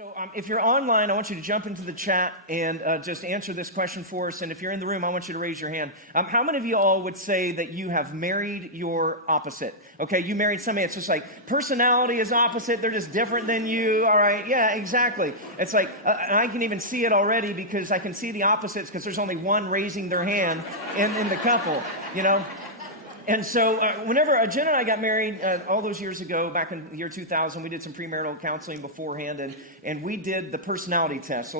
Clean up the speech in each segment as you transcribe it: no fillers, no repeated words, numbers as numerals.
So if you're online, I want you to jump into the chat and just answer this question for us. And if you're in the room, I want you to raise your hand. How many of you all would say that you have married your opposite? Okay, you married somebody. It's just like personality is opposite. They're just different than you. All right, yeah, exactly. It's like, and I can even see it already because I can see the opposites because there's only one raising their hand in the couple, you know. And so whenever Jen and I got married all those years ago, back in the year 2000, we did some premarital counseling beforehand, and we did the personality test.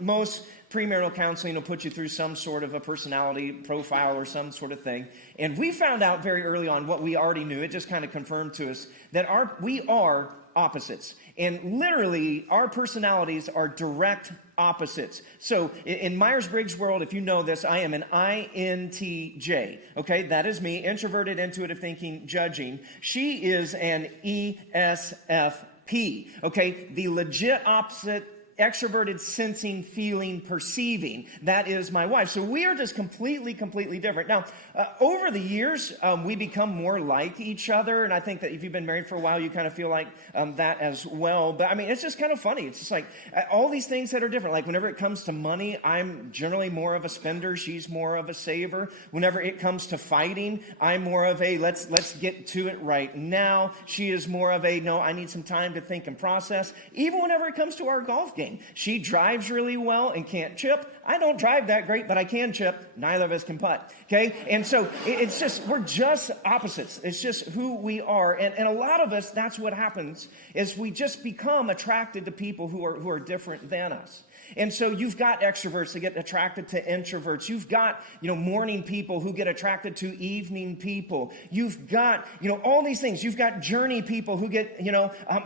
Most premarital counseling will put you through some sort of a personality profile or some sort of thing. And we found out very early on what we already knew. It just kind of confirmed to us that we are opposites. And literally, our personalities are direct opposites. So in Myers-Briggs world, if you know this, I am an INTJ. Okay, that is me, introverted, intuitive thinking, judging. She is an ESFP. Okay, the legit opposite, extroverted, sensing, feeling, perceiving. That is my wife. So we are just completely different. Now, over the years, we become more like each other. And I think that if you've been married for a while, you kind of feel like that as well. But I mean, it's just kind of funny. It's just like all these things that are different. Like whenever it comes to money, I'm generally more of a spender. She's more of a saver. Whenever it comes to fighting, I'm more of a let's get to it right now. She is more of a no, I need some time to think and process. Even whenever it comes to our golf game. She drives really well and can't chip. I don't drive that great, but I can chip. Neither of us can putt. Okay? And so it's just, we're just opposites. It's just who we are. And a lot of us, that's what happens, is we just become attracted to people who are different than us. And so you've got extroverts that get attracted to introverts. You've got, morning people who get attracted to evening people. You've got, all these things. You've got journey people who get,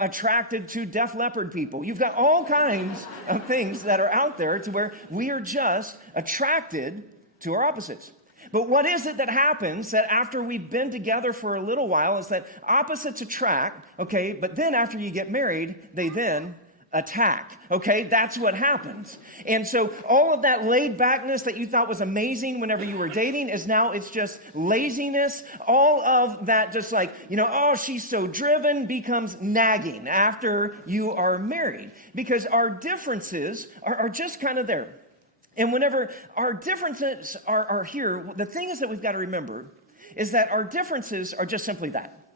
attracted to Def Leppard people. You've got all kinds of things that are out there to where we are just attracted to our opposites. But what is it that happens that after we've been together for a little while is that opposites attract, okay, but then after you get married, they then attack. Okay, that's what happens. And so all of that laid backness that you thought was amazing whenever you were dating is now it's just laziness. All of that just like, oh, she's so driven becomes nagging after you are married. Because our differences are just kind of there. And whenever our differences are here, the thing is that we've got to remember is that our differences are just simply that.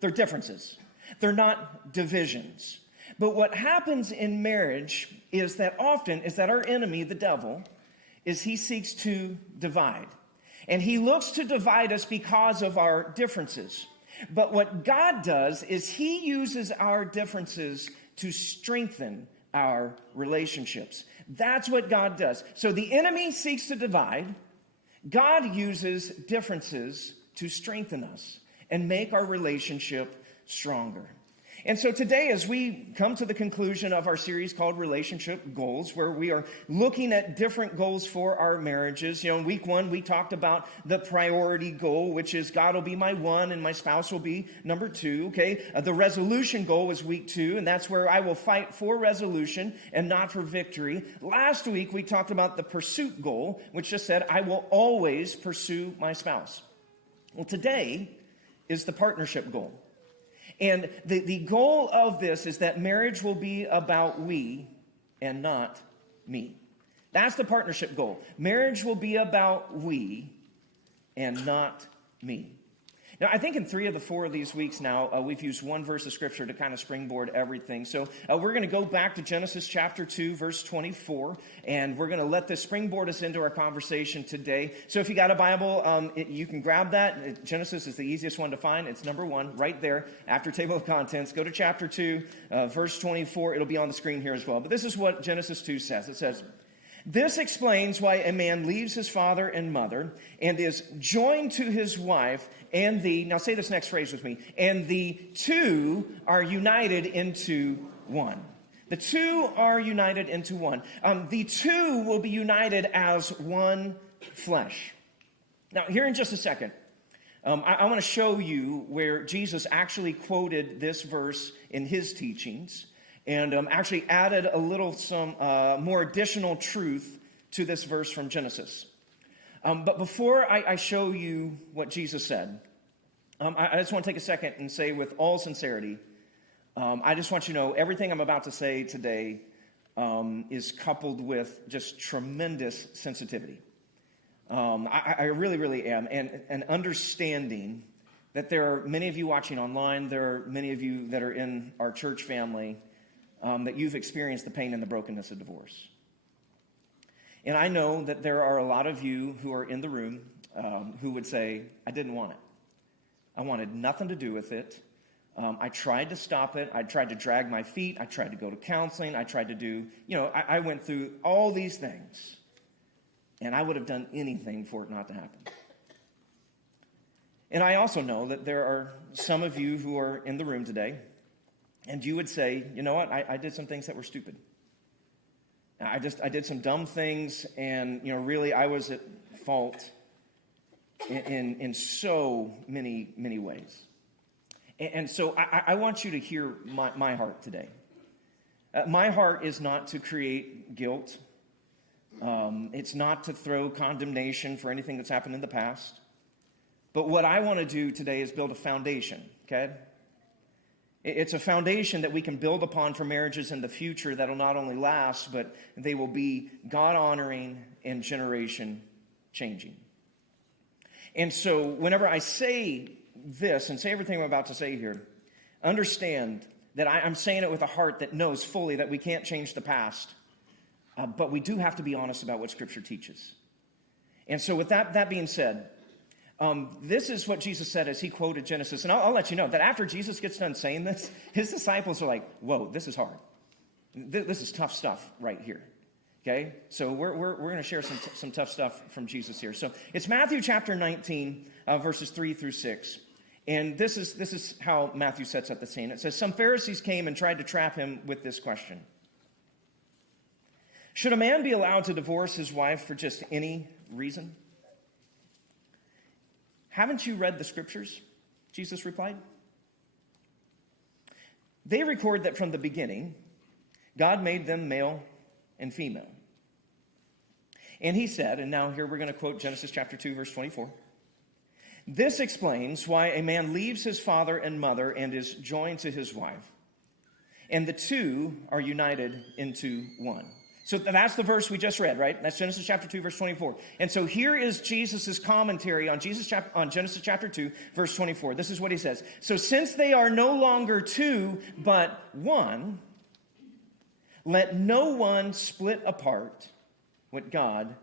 They're differences. They're not divisions. But what happens in marriage is that often is that our enemy, the devil, is he seeks to divide. And he looks to divide us because of our differences. But what God does is he uses our differences to strengthen our relationships. That's what God does. So the enemy seeks to divide. God uses differences to strengthen us and make our relationship stronger. And so today, as we come to the conclusion of our series called Relationship Goals, where we are looking at different goals for our marriages. In week 1, we talked about the priority goal, which is God will be my one and my spouse will be number 2. Okay. The resolution goal was week 2, and that's where I will fight for resolution and not for victory. Last week, we talked about the pursuit goal, which just said I will always pursue my spouse. Well, today is the partnership goal. And the goal of this is that marriage will be about we and not me. That's the partnership goal. Marriage will be about we and not me. Now, I think in 3 of the 4 of these weeks now, we've used one verse of Scripture to kind of springboard everything. So we're going to go back to Genesis chapter 2, verse 24, and we're going to let this springboard us into our conversation today. So if you got a Bible, you can grab that. Genesis is the easiest one to find. It's number 1 right there after table of contents. Go to chapter 2, verse 24. It'll be on the screen here as well. But this is what Genesis 2 says. It says, "This explains why a man leaves his father and mother and is joined to his wife, now say this next phrase with me, and the two are united into one." The two are united into one. The two will be united as one flesh. Now, here in just a second, I want to show you where Jesus actually quoted this verse in his teachings. And actually added some more additional truth to this verse from Genesis. But before I show you what Jesus said, I just want to take a second and say with all sincerity, I just want you to know everything I'm about to say today is coupled with just tremendous sensitivity. I really, really am. And understanding that there are many of you watching online, there are many of you that are in our church family, that you've experienced the pain and the brokenness of divorce. And I know that there are a lot of you who are in the room who would say, I didn't want it. I wanted nothing to do with it. I tried to stop it. I tried to drag my feet. I tried to go to counseling. I tried to do, I went through all these things. And I would have done anything for it not to happen. And I also know that there are some of you who are in the room today, and you would say, you know what, I did some things that were stupid. I did some dumb things, and, really I was at fault in so many, many ways. And so I want you to hear my heart today. My heart is not to create guilt. It's not to throw condemnation for anything that's happened in the past. But what I want to do today is build a foundation, okay? It's a foundation that we can build upon for marriages in the future that'll not only last, but they will be God-honoring and generation-changing. And so whenever I say this and say everything I'm about to say here, understand that I'm saying it with a heart that knows fully that we can't change the past, but we do have to be honest about what Scripture teaches. And so with that being said, this is what Jesus said as he quoted Genesis. And I'll let you know that after Jesus gets done saying this, his disciples are like, whoa, this is hard. This is tough stuff right here. Okay? So we're going to share some tough stuff from Jesus here. So it's Matthew chapter 19, verses 3 through 6. And this is how Matthew sets up the scene. It says, some Pharisees came and tried to trap him with this question. Should a man be allowed to divorce his wife for just any reason? Haven't you read the Scriptures? Jesus replied. They record that from the beginning, God made them male and female. And he said, and now here we're going to quote Genesis chapter 2, verse 24. This explains why a man leaves his father and mother and is joined to his wife. And the two are united into one. So that's the verse we just read, right? That's Genesis chapter 2, verse 24. And so here is Jesus' commentary on Genesis chapter 2, verse 24. This is what he says. So since they are no longer two, but one, let no one split apart what God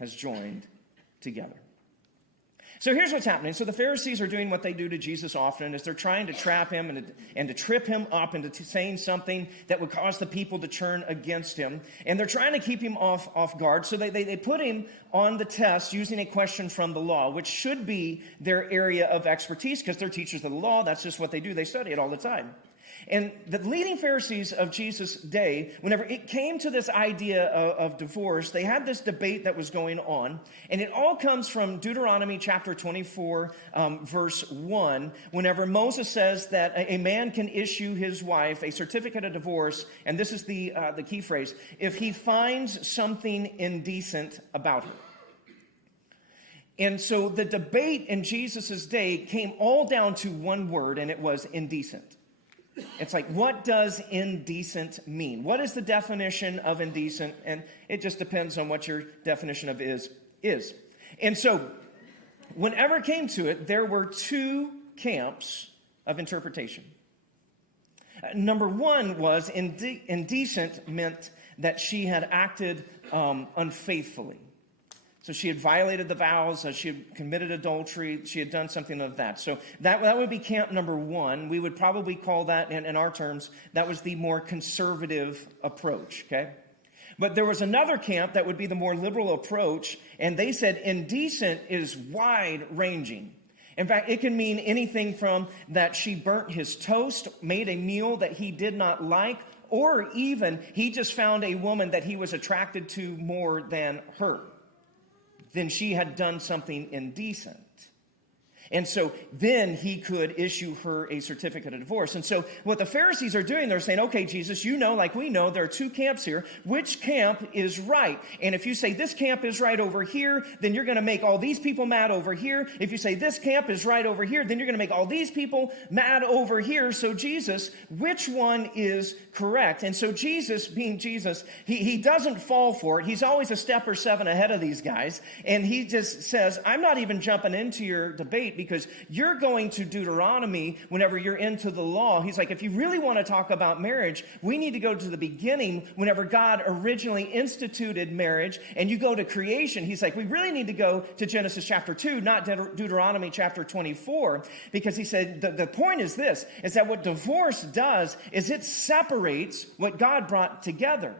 has joined together. So here's what's happening. So the Pharisees are doing what they do to Jesus often, is they're trying to trap him and to trip him up into saying something that would cause the people to turn against him. And they're trying to keep him off guard. So they put him on the test using a question from the law, which should be their area of expertise because they're teachers of the law. That's just what they do. They study it all the time. And the leading Pharisees of Jesus' day, whenever it came to this idea of divorce, they had this debate that was going on. And it all comes from Deuteronomy chapter 24, verse 1, whenever Moses says that a man can issue his wife a certificate of divorce, and this is the key phrase, if he finds something indecent about her. And so the debate in Jesus' day came all down to one word, and it was indecent. It's like, what does indecent mean? What is the definition of indecent? And it just depends on what your definition of is. And so, whenever it came to it, there were two camps of interpretation. Number one was indecent meant that she had acted unfaithfully. So she had violated the vows, she had committed adultery, she had done something of that. So that would be camp number one. We would probably call that, in our terms, that was the more conservative approach, okay? But there was another camp that would be the more liberal approach, and they said indecent is wide-ranging. In fact, it can mean anything from that she burnt his toast, made a meal that he did not like, or even he just found a woman that he was attracted to more than her. Then she had done something indecent. And so then he could issue her a certificate of divorce. And so what the Pharisees are doing, they're saying, okay, Jesus, you know, like we know, there are two camps here. Which camp is right? And if you say this camp is right over here, then you're going to make all these people mad over here. If you say this camp is right over here, then you're going to make all these people mad over here. So Jesus, which one is correct? And so Jesus, being Jesus, he doesn't fall for it. He's always a step or seven ahead of these guys. And he just says, I'm not even jumping into your debate because you're going to Deuteronomy whenever you're into the law. He's like, if you really want to talk about marriage, we need to go to the beginning whenever God originally instituted marriage. And you go to creation. He's like, we really need to go to Genesis chapter 2, not Deuteronomy chapter 24. Because he said, the point is this, is that what divorce does is it separates what God brought together.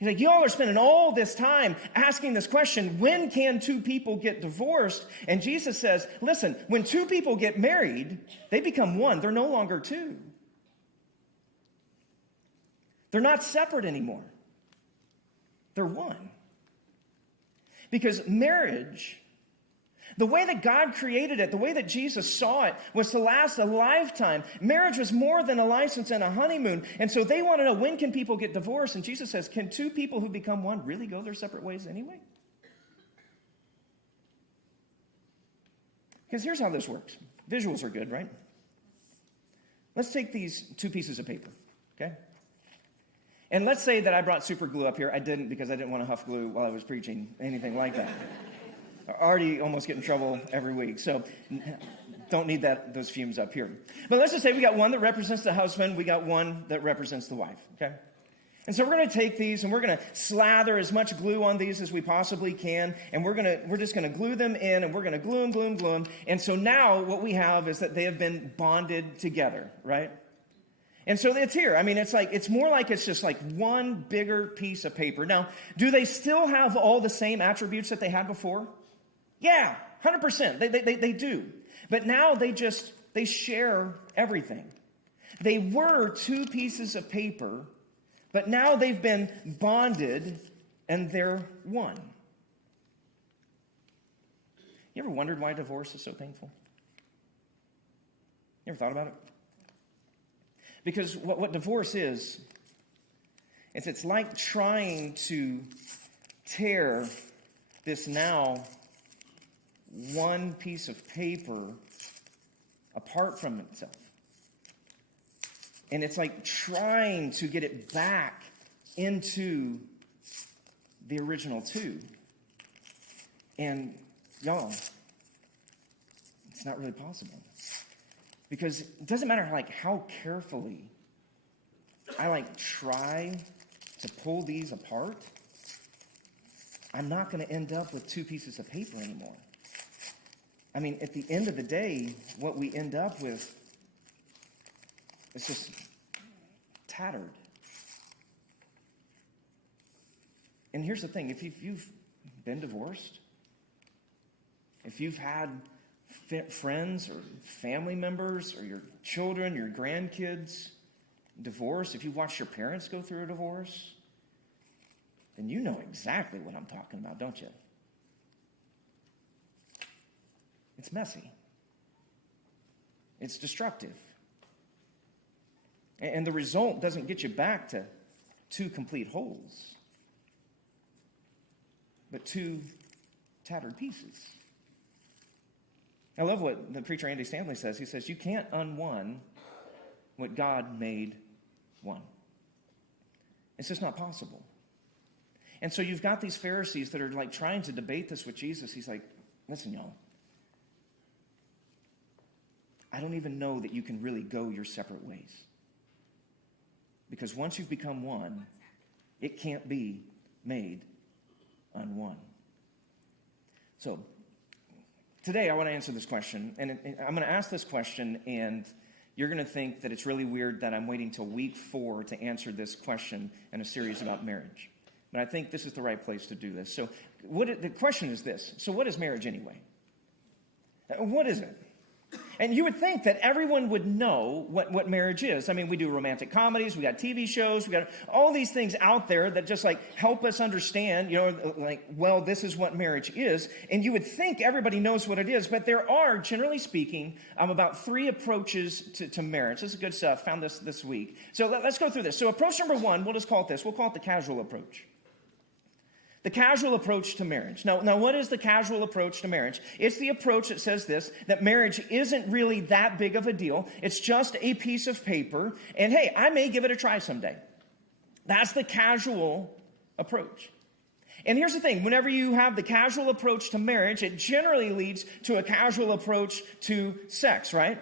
He's like, y'all are spending all this time asking this question, when can two people get divorced? And Jesus says, listen, when two people get married, they become one. They're no longer two. They're not separate anymore. They're one. Because marriage, the way that God created it, the way that Jesus saw it, was to last a lifetime. Marriage was more than a license and a honeymoon. And so they want to know, when can people get divorced? And Jesus says, can two people who become one really go their separate ways anyway? Because here's how this works. Visuals are good, right? Let's take these two pieces of paper, okay? And let's say that I brought super glue up here. I didn't, because I didn't want to huff glue while I was preaching, anything like that. I already almost get in trouble every week, so don't need those fumes up here. But let's just say we got one that represents the husband, we got one that represents the wife, okay? And so we're going to take these and we're going to slather as much glue on these as we possibly can, and we're just going to glue them in, and we're going to glue them. And so now what we have is that they have been bonded together, right? And so it's here. I mean, it's more like it's just like one bigger piece of paper. Now, do they still have all the same attributes that they had before? Yeah, 100%. They do. But now they share everything. They were two pieces of paper, but now they've been bonded and they're one. You ever wondered why divorce is so painful? You ever thought about it? Because what divorce is it's like trying to tear this now one piece of paper apart from itself. And it's like trying to get it back into the original two. And y'all, it's not really possible. Because it doesn't matter how carefully I try to pull these apart, I'm not going to end up with two pieces of paper anymore. I mean, at the end of the day, what we end up with is just tattered. And here's the thing, if you've been divorced, if you've had friends or family members or your children, your grandkids divorce, if you've watched your parents go through a divorce, then you know exactly what I'm talking about, don't you? It's messy. It's destructive. And the result doesn't get you back to two complete wholes, but two tattered pieces. I love what the preacher Andy Stanley says. He says, you can't unone what God made one. It's just not possible. And so you've got these Pharisees that are trying to debate this with Jesus. He's like, listen, y'all, I don't even know that you can really go your separate ways. Because once you've become one, it can't be made unone. So today I want to answer this question, and I'm going to ask this question, and you're going to think that it's really weird that I'm waiting till week 4 to answer this question in a series about marriage. But I think this is the right place to do this. So the question is this. So what is marriage anyway? What is it? And you would think that everyone would know what marriage is. I mean, we do romantic comedies, we got TV shows, we got all these things out there that just like help us understand, well, this is what marriage is. And you would think everybody knows what it is, but there are, generally speaking, about 3 approaches to marriage. This is good stuff. Found this week. So let's go through this. So approach number 1, we'll just call it this. We'll call it the casual approach. The casual approach to marriage. Now, what is the casual approach to marriage? It's the approach that says this, that marriage isn't really that big of a deal. It's just a piece of paper. And hey, I may give it a try someday. That's the casual approach. And here's the thing. Whenever you have the casual approach to marriage, it generally leads to a casual approach to sex, right?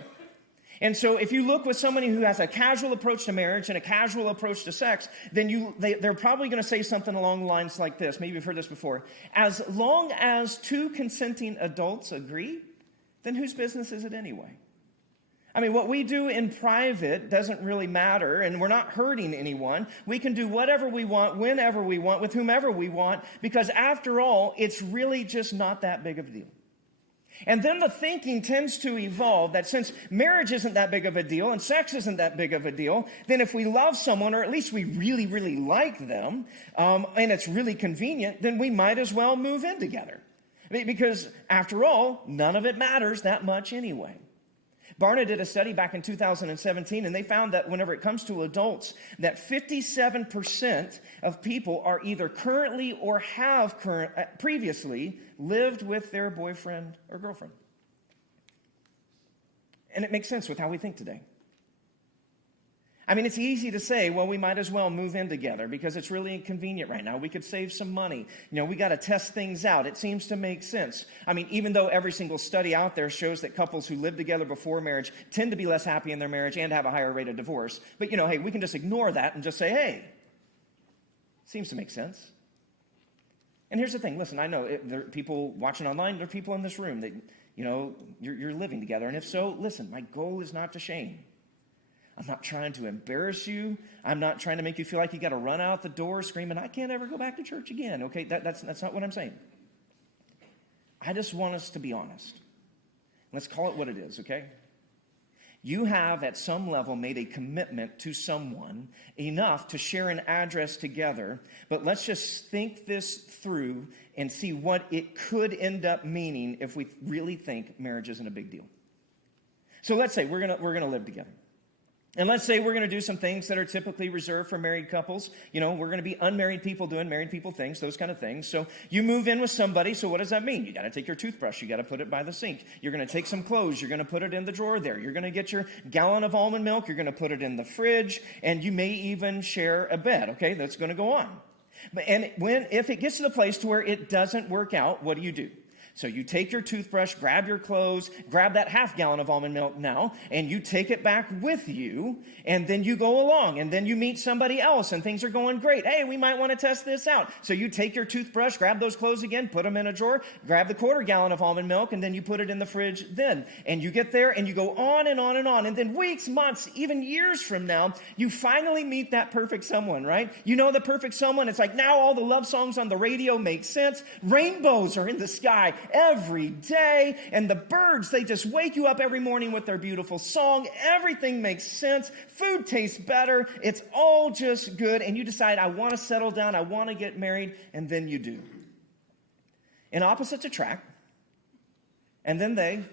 And so if you look with somebody who has a casual approach to marriage and a casual approach to sex, then they're probably going to say something along the lines like this. Maybe you've heard this before. As long as 2 consenting adults agree, then whose business is it anyway? I mean, what we do in private doesn't really matter, and we're not hurting anyone. We can do whatever we want, whenever we want, with whomever we want, because after all, it's really just not that big of a deal. And then the thinking tends to evolve that since marriage isn't that big of a deal and sex isn't that big of a deal, then if we love someone, or at least we really, really like them, and it's really convenient, then we might as well move in together. Because after all, none of it matters that much anyway. Barna did a study back in 2017, and they found that whenever it comes to adults, that 57% of people are either currently or have previously lived with their boyfriend or girlfriend. And it makes sense with how we think today. I mean, it's easy to say, well, we might as well move in together because it's really inconvenient right now. We could save some money. We got to test things out. It seems to make sense. I mean, even though every single study out there shows that couples who live together before marriage tend to be less happy in their marriage and have a higher rate of divorce. But, hey, we can just ignore that and just say, hey, seems to make sense. And here's the thing. Listen, I know there are people watching online. There are people in this room that, you're living together. And if so, listen, my goal is not to shame. I'm not trying to embarrass you. I'm not trying to make you feel like you got to run out the door screaming, I can't ever go back to church again. Okay, that's not what I'm saying. I just want us to be honest. Let's call it what it is, okay? You have at some level made a commitment to someone enough to share an address together, but let's just think this through and see what it could end up meaning if we really think marriage isn't a big deal. So let's say we're gonna live together. And let's say we're going to do some things that are typically reserved for married couples. We're going to be unmarried people doing married people things, those kind of things. So you move in with somebody. So what does that mean? You got to take your toothbrush. You got to put it by the sink. You're going to take some clothes. You're going to put it in the drawer there. You're going to get your gallon of almond milk. You're going to put it in the fridge. And you may even share a bed. Okay, that's going to go on. And if it gets to the place to where it doesn't work out, what do? So you take your toothbrush, grab your clothes, grab that half gallon of almond milk now, and you take it back with you, and then you go along, and then you meet somebody else, and things are going great. Hey, we might want to test this out. So you take your toothbrush, grab those clothes again, put them in a drawer, grab the quarter gallon of almond milk, and then you put it in the fridge then. And you get there, and you go on and on and on, and then weeks, months, even years from now, you finally meet that perfect someone, right? You know the perfect someone. It's like now all the love songs on the radio make sense. Rainbows are in the sky every day, and the birds, they just wake you up every morning with their beautiful song. Everything makes sense. Food tastes better. It's all just good, and you decide, I want to settle down, I want to get married, and then you do. And opposites attract, and then they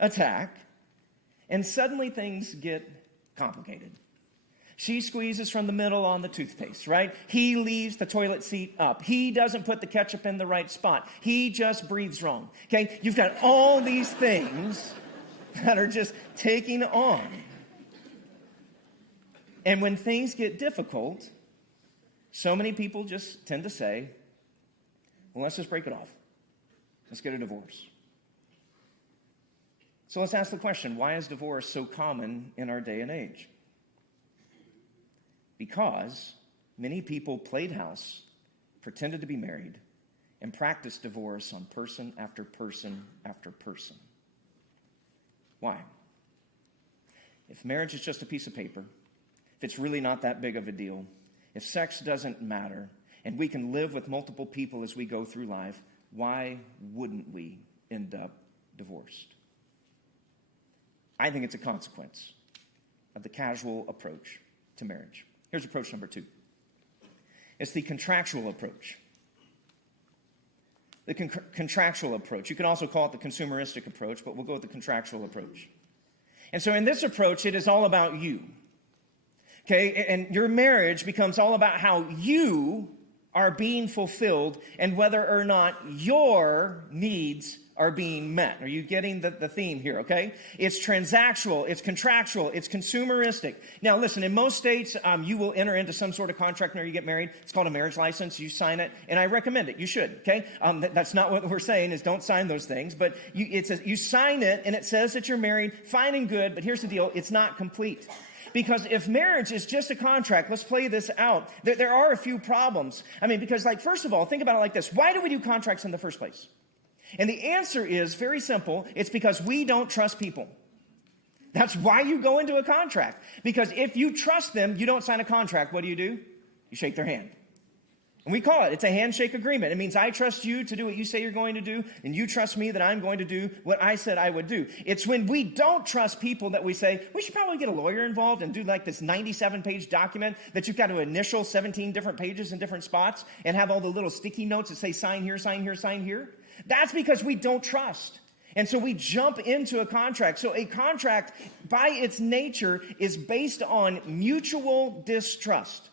attack, and suddenly things get complicated. She squeezes from the middle on the toothpaste, right? He leaves the toilet seat up. He doesn't put the ketchup in the right spot. He just breathes wrong. Okay? You've got all these things that are just taking on. And when things get difficult, so many people just tend to say, well, let's just break it off. Let's get a divorce. So let's ask the question, why is divorce so common in our day and age? Because many people played house, pretended to be married, and practiced divorce on person after person after person. Why? If marriage is just a piece of paper, if it's really not that big of a deal, if sex doesn't matter, and we can live with multiple people as we go through life, why wouldn't we end up divorced? I think it's a consequence of the casual approach to marriage. Here's approach number 2. It's the contractual approach. The contractual approach. You can also call it the consumeristic approach, but we'll go with the contractual approach. And so in this approach, it is all about you. Okay, and your marriage becomes all about how you are being fulfilled and whether or not your needs are being met. Are you getting the theme here, okay? It's transactional, it's contractual, it's consumeristic. Now listen, in most states, you will enter into some sort of contract whenever you get married. It's called a marriage license. You sign it, and I recommend it. You should, okay? That's not what we're saying is don't sign those things, but you sign it, and it says that you're married, fine and good, but here's the deal, it's not complete. Because if marriage is just a contract, let's play this out, there are a few problems. I mean, because first of all, think about it like this. Why do we do contracts in the first place? And the answer is very simple. It's because we don't trust people. That's why you go into a contract. Because if you trust them, you don't sign a contract. What do? You shake their hand. And we call it's a handshake agreement. It means I trust you to do what you say you're going to do, and you trust me that I'm going to do what I said I would do. It's when we don't trust people that we say, we should probably get a lawyer involved and do this 97-page document that you've got to initial 17 different pages in different spots and have all the little sticky notes that say sign here, sign here, sign here. That's because we don't trust. And so we jump into a contract. So a contract, by its nature, is based on mutual distrust.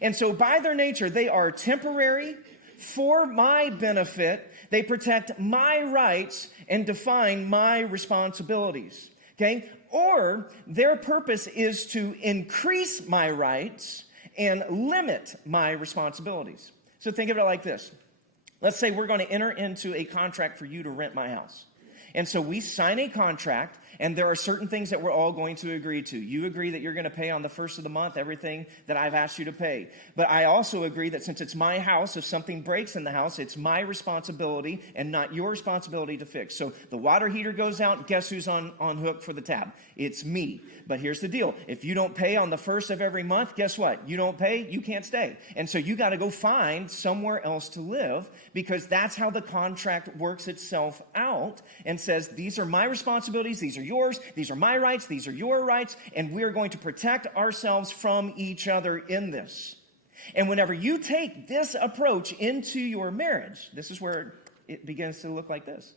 And so by their nature, they are temporary, for my benefit. They protect my rights and define my responsibilities. Okay? Or their purpose is to increase my rights and limit my responsibilities. So think of it like this. Let's say we're going to enter into a contract for you to rent my house. And so we sign a contract, and there are certain things that we're all going to agree to. You agree that you're going to pay on the first of the month everything that I've asked you to pay. But I also agree that since it's my house, if something breaks in the house, it's my responsibility and not your responsibility to fix. So the water heater goes out, guess who's on hook for the tab? It's me. But here's the deal. If you don't pay on the first of every month, guess what? You don't pay, you can't stay. And so you got to go find somewhere else to live, because that's how the contract works itself out and says, these are my responsibilities, these are yours, these are my rights, these are your rights, and we're going to protect ourselves from each other in this. And whenever you take this approach into your marriage, this is where it begins to look like this.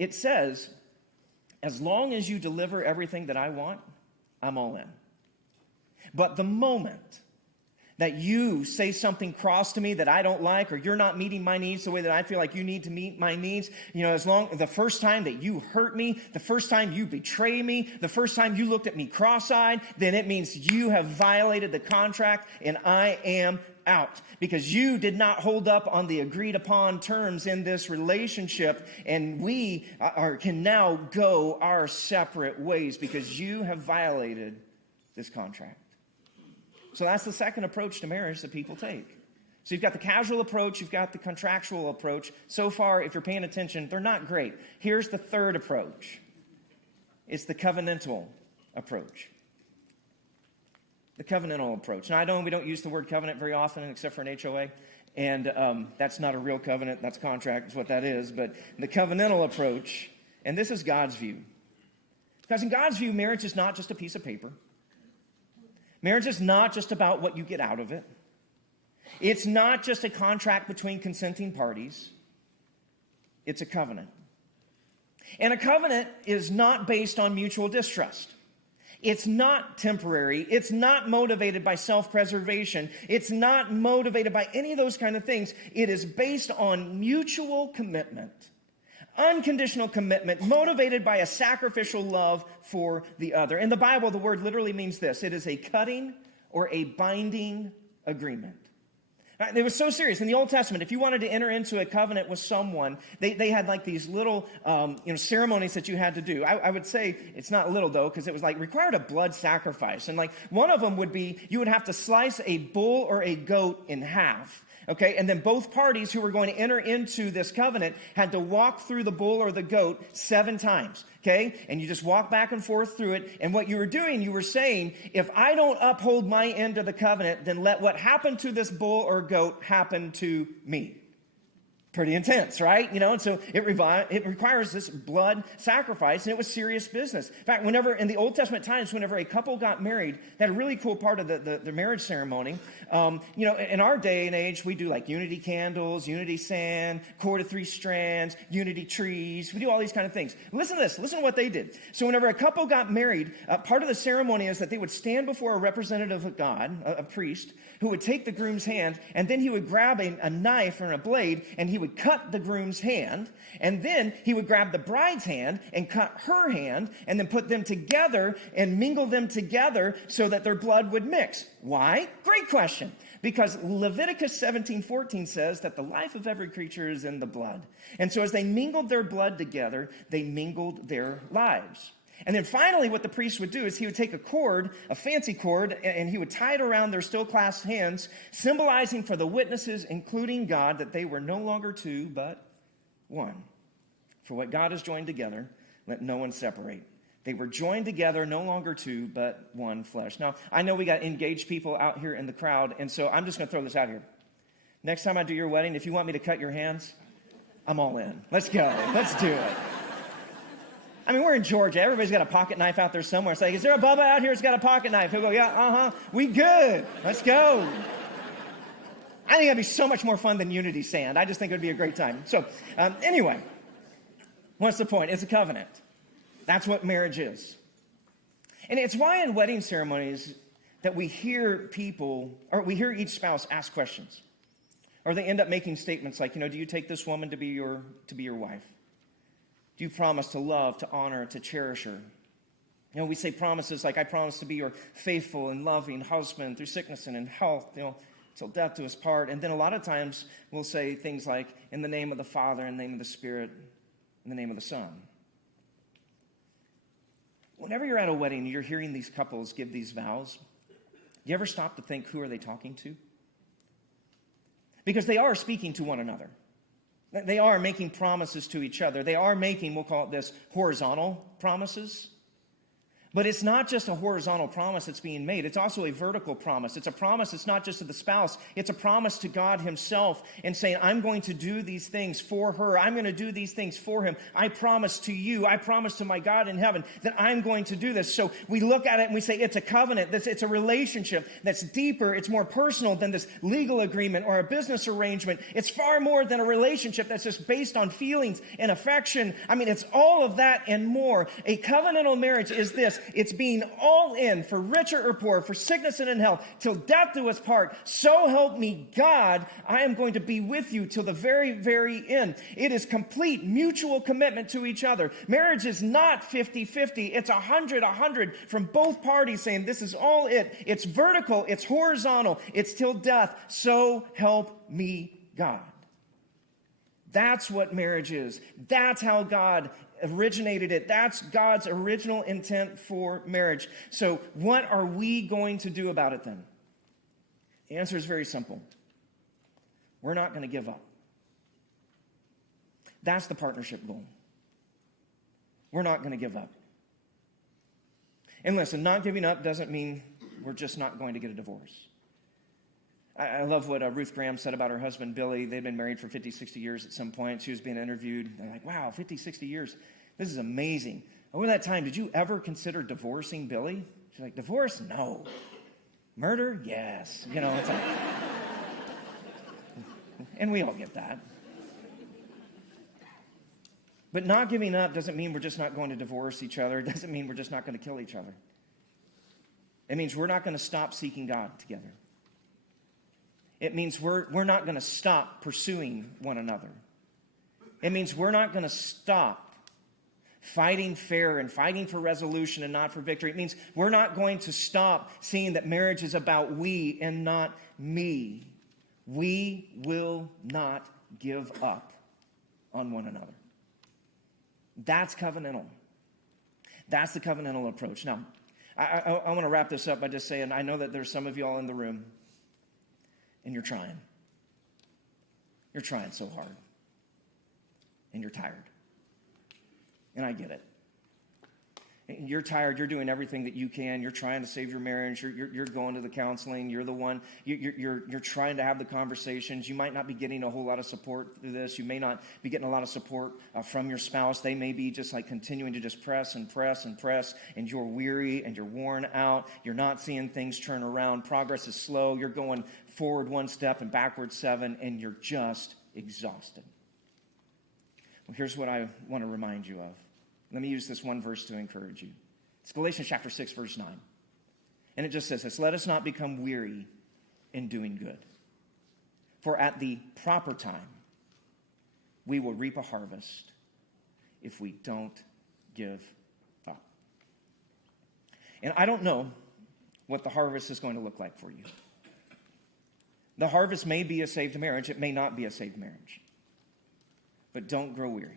It says, as long as you deliver everything that I want, I'm all in. But the moment that you say something cross to me that I don't like, or you're not meeting my needs the way that I feel like you need to meet my needs, the first time that you hurt me, the first time you betray me, the first time you looked at me cross-eyed, then it means you have violated the contract and I am out, because you did not hold up on the agreed upon terms in this relationship, and we can now go our separate ways because you have violated this contract. So that's the second approach to marriage that people take. So you've got the casual approach, you've got the contractual approach. So far, if you're paying attention, they're not great. Here's the third approach. It's the covenantal approach. The covenantal approach. Now, we don't use the word covenant very often except for an HOA, and that's not a real covenant. That's contract is what that is. But the covenantal approach, and this is God's view. Because in God's view, marriage is not just a piece of paper. Marriage is not just about what you get out of it. It's not just a contract between consenting parties. It's a covenant. And a covenant is not based on mutual distrust. It's not temporary. It's not motivated by self-preservation. It's not motivated by any of those kind of things. It is based on mutual commitment. Unconditional commitment, motivated by a sacrificial love for the other. In the Bible, the word literally means this. It is a cutting or a binding agreement. It was so serious. In the Old Testament, if you wanted to enter into a covenant with someone, they had these little ceremonies that you had to do. I would say it's not little, though, because it was required a blood sacrifice. And one of them would be you would have to slice a bull or a goat in half. Okay, and then both parties who were going to enter into this covenant had to walk through the bull or the goat 7 times. Okay, and you just walk back and forth through it. And what you were doing, you were saying, if I don't uphold my end of the covenant, then let what happened to this bull or goat happen to me. Pretty intense, right? And so it requires this blood sacrifice, and it was serious business. In fact, whenever in the Old Testament times, whenever a couple got married, they had a really cool part of the marriage ceremony. In our day and age, we do like unity candles, unity sand, cord of 3 strands, unity trees. We do all these kind of things. Listen to this. Listen to what they did. So whenever a couple got married, part of the ceremony is that they would stand before a representative of God, a priest, who would take the groom's hand, and then he would grab a knife or a blade, and he would cut the groom's hand, and then he would grab the bride's hand and cut her hand, and then put them together and mingle them together so that their blood would mix. Why? Great question. Because Leviticus 17:14 says that the life of every creature is in the blood. And so as they mingled their blood together, they mingled their lives. And then finally, what the priest would do is he would take a cord, a fancy cord, and he would tie it around their still clasped hands, symbolizing for the witnesses, including God, that they were no longer two, but one. For what God has joined together, let no one separate. They were joined together, no longer two, but one flesh. Now, I know we got engaged people out here in the crowd, and so I'm just going to throw this out here. Next time I do your wedding, if you want me to cut your hands, I'm all in. Let's go. Let's do it. I mean, we're in Georgia. Everybody's got a pocket knife out there somewhere. It's like, is there a Bubba out here that's got a pocket knife? He'll go, yeah, we good. Let's go. I think that'd be so much more fun than unity sand. I just think it would be a great time. So anyway, what's the point? It's a covenant. That's what marriage is. And it's why in wedding ceremonies that we hear each spouse ask questions. Or they end up making statements like, do you take this woman to be your wife? Do you promise to love, to honor, to cherish her? We say promises like, I promise to be your faithful and loving husband through sickness and in health, till death do us part. And then a lot of times we'll say things like, in the name of the Father, in the name of the Spirit, in the name of the Son. Whenever you're at a wedding, you're hearing these couples give these vows. Do you ever stop to think, who are they talking to? Because they are speaking to one another. They are making promises to each other. They are making, we'll call it this, horizontal promises. But it's not just a horizontal promise that's being made. It's also a vertical promise. It's a promise that's not just to the spouse. It's a promise to God himself and saying, I'm going to do these things for her. I'm going to do these things for him. I promise to you, I promise to my God in heaven that I'm going to do this. So we look at it and we say it's a covenant. It's a relationship that's deeper. It's more personal than this legal agreement or a business arrangement. It's far more than a relationship that's just based on feelings and affection. I mean, it's all of that and more. A covenantal marriage is this. It's being all in for richer or poor, for sickness and in health, till death do us part. So help me God, I am going to be with you till the very, very end. It is complete mutual commitment to each other. Marriage is not 50-50. It's 100 from both parties saying this is all it. It's vertical. It's horizontal. It's till death. So help me God. That's what marriage is. That's how God originated it. That's God's original intent for marriage. So what are we going to do about it then? The answer is very simple. We're not going to give up. That's the partnership goal. We're not going to give up. And listen, not giving up doesn't mean we're just not going to get a divorce. I love what Ruth Graham said about her husband, Billy. They'd been married for 50, 60 years at some point. She was being interviewed. They're like, wow, 50, 60 years. This is amazing. Over that time, did you ever consider divorcing Billy? She's like, divorce? No. Murder? Yes. It's like, and we all get that. But not giving up doesn't mean we're just not going to divorce each other. It doesn't mean we're just not going to kill each other. It means we're not going to stop seeking God together. It means we're not going to stop pursuing one another. It means we're not going to stop fighting fair and fighting for resolution and not for victory. It means we're not going to stop seeing that marriage is about we and not me. We will not give up on one another. That's covenantal. That's the covenantal approach. Now, I want to wrap this up by just saying, I know that there's some of you all in the room, and you're trying. You're trying so hard. And you're tired. And I get it. You're tired. You're doing everything that you can. You're trying to save your marriage. You're going to the counseling. You're the one. You're trying to have the conversations. You might not be getting a whole lot of support through this. You may not be getting a lot of support from your spouse. They may be just like continuing to just press and press and press, and you're weary and you're worn out. You're not seeing things turn around. Progress is slow. You're going forward one step and backward seven, and you're just exhausted. Well, here's what I want to remind you of. Let me use this one verse to encourage you. It's Galatians chapter 6, verse 9. And it just says this: let us not become weary in doing good. For at the proper time, we will reap a harvest if we don't give up. And I don't know what the harvest is going to look like for you. The harvest may be a saved marriage. It may not be a saved marriage. But don't grow weary.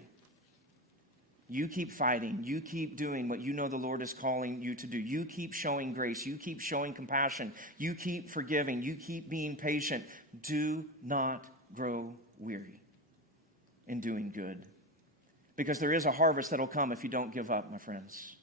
You keep fighting. You keep doing what you know the Lord is calling you to do. You keep showing grace. You keep showing compassion. You keep forgiving. You keep being patient. Do not grow weary in doing good. Because there is a harvest that will come if you don't give up, my friends.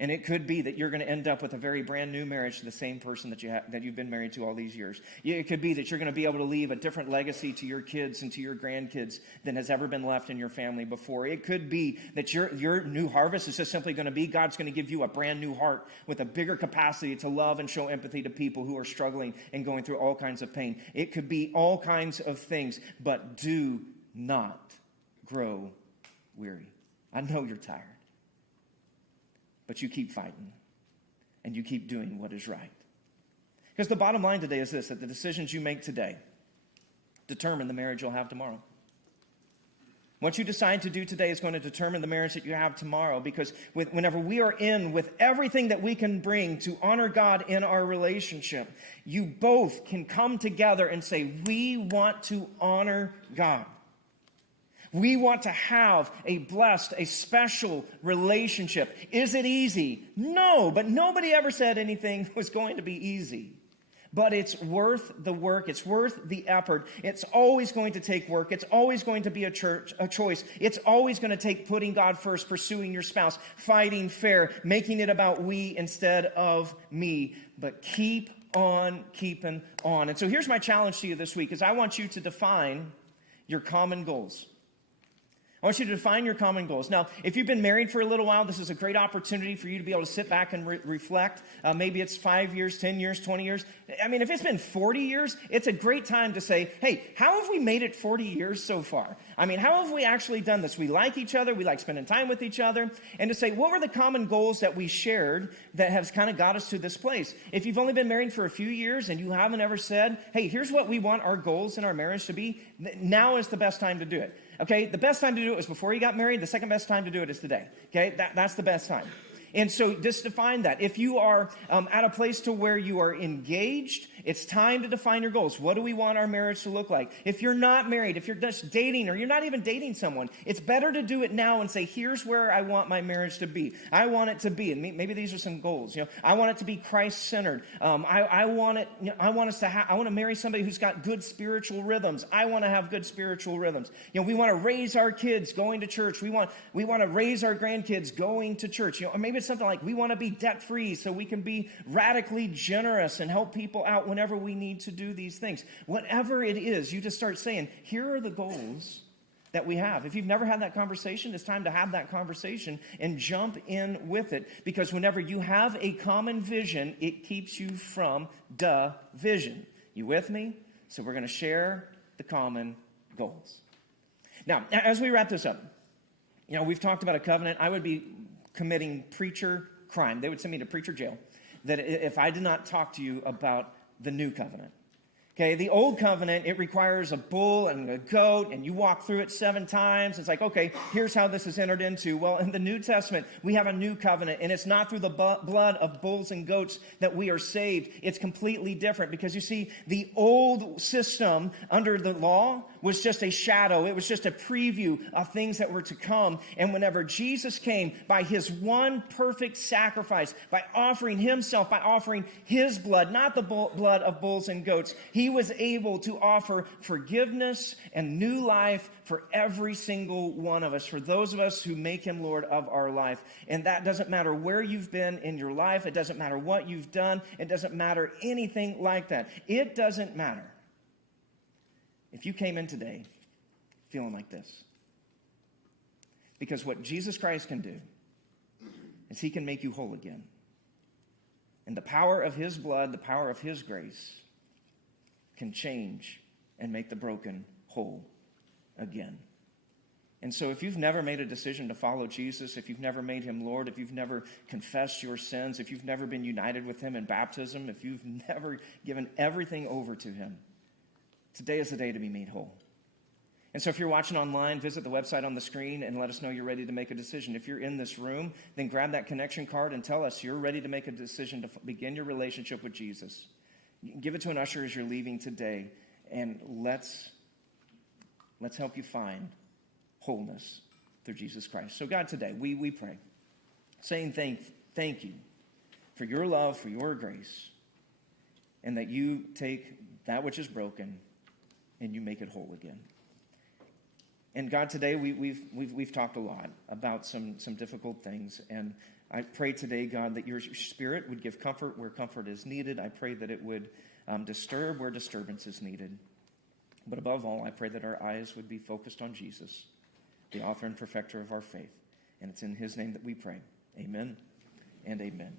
And it could be that you're going to end up with a very brand new marriage to the same person that you've been married to all these years. It could be that you're going to be able to leave a different legacy to your kids and to your grandkids than has ever been left in your family before. It could be that your new harvest is just simply going to be God's going to give you a brand new heart with a bigger capacity to love and show empathy to people who are struggling and going through all kinds of pain. It could be all kinds of things, but do not grow weary. I know you're tired. But you keep fighting, and you keep doing what is right. Because the bottom line today is this, that the decisions you make today determine the marriage you'll have tomorrow. What you decide to do today is going to determine the marriage that you have tomorrow, because whenever we are in with everything that we can bring to honor God in our relationship, you both can come together and say, we want to honor God. We want to have a blessed, a special relationship. Is it easy? No, but nobody ever said anything was going to be easy. But it's worth the work. It's worth the effort. It's always going to take work. It's always going to be a choice. It's always going to take putting God first, pursuing your spouse, fighting fair, making it about we instead of me. But keep on keeping on. And so here's my challenge to you this week, is I want you to define your common goals. I want you to define your common goals. Now, if you've been married for a little while, this is a great opportunity for you to be able to sit back and reflect. Maybe it's 5 years, 10 years, 20 years. I mean, if it's been 40 years, it's a great time to say, hey, how have we made it 40 years so far? I mean, how have we actually done this? We like each other. We like spending time with each other. And to say, what were the common goals that we shared that has kind of got us to this place? If you've only been married for a few years and you haven't ever said, hey, here's what we want our goals in our marriage to be, now is the best time to do it. Okay, the best time to do it was before you got married. The second best time to do it is today. Okay, that's the best time. And so just define that. If you are at a place to where you are engaged, it's time to define your goals. What do we want our marriage to look like? If you're not married, if you're just dating, or you're not even dating someone, it's better to do it now and say, here's where I want my marriage to be. I want it to be, and maybe these are some goals. I want it to be Christ-centered. I want to marry somebody who's got good spiritual rhythms. I want to have good spiritual rhythms. We want to raise our kids going to church. We want to raise our grandkids going to church. Or maybe it's something like we want to be debt-free so we can be radically generous and help people out whenever we need to do these things. Whatever it is, you just start saying, here are the goals that we have. If you've never had that conversation, it's time to have that conversation and jump in with it, because whenever you have a common vision, it keeps you from division. You with me? So we're going to share the common goals. Now, as we wrap this up, we've talked about a covenant. I would be committing preacher crime. They would send me to preacher jail that if I did not talk to you about the new covenant. Okay, the old covenant, it requires a bull and a goat, and you walk through it 7 times. It's like, okay, here's how this is entered into. Well, in the New Testament, we have a new covenant, and it's not through the blood of bulls and goats that we are saved. It's completely different, because you see, the old system under the law was just a shadow. It was just a preview of things that were to come. And whenever Jesus came, by his one perfect sacrifice, by offering himself, by offering his blood, not the blood of bulls and goats, he was able to offer forgiveness and new life for every single one of us, for those of us who make him Lord of our life. And that doesn't matter where you've been in your life. It doesn't matter what you've done. It doesn't matter anything like that. It doesn't matter if you came in today feeling like this. Because what Jesus Christ can do is he can make you whole again. And the power of his blood, the power of his grace, can change and make the broken whole again. And so if you've never made a decision to follow Jesus, if you've never made him Lord, if you've never confessed your sins, if you've never been united with him in baptism, if you've never given everything over to him, today is the day to be made whole. And so if you're watching online, visit the website on the screen and let us know you're ready to make a decision. If you're in this room, then grab that connection card and tell us you're ready to make a decision to begin your relationship with Jesus. Give it to an usher as you're leaving today, and let's help you find wholeness through Jesus Christ. So God, today, we pray, saying thank you for your love, for your grace, and that you take that which is broken and you make it whole again. And God, today we've talked a lot about some difficult things, and I pray today, God, that your Spirit would give comfort where comfort is needed. I pray that it would disturb where disturbance is needed. But above all, I pray that our eyes would be focused on Jesus, the author and perfecter of our faith. And it's in his name that we pray. Amen and amen.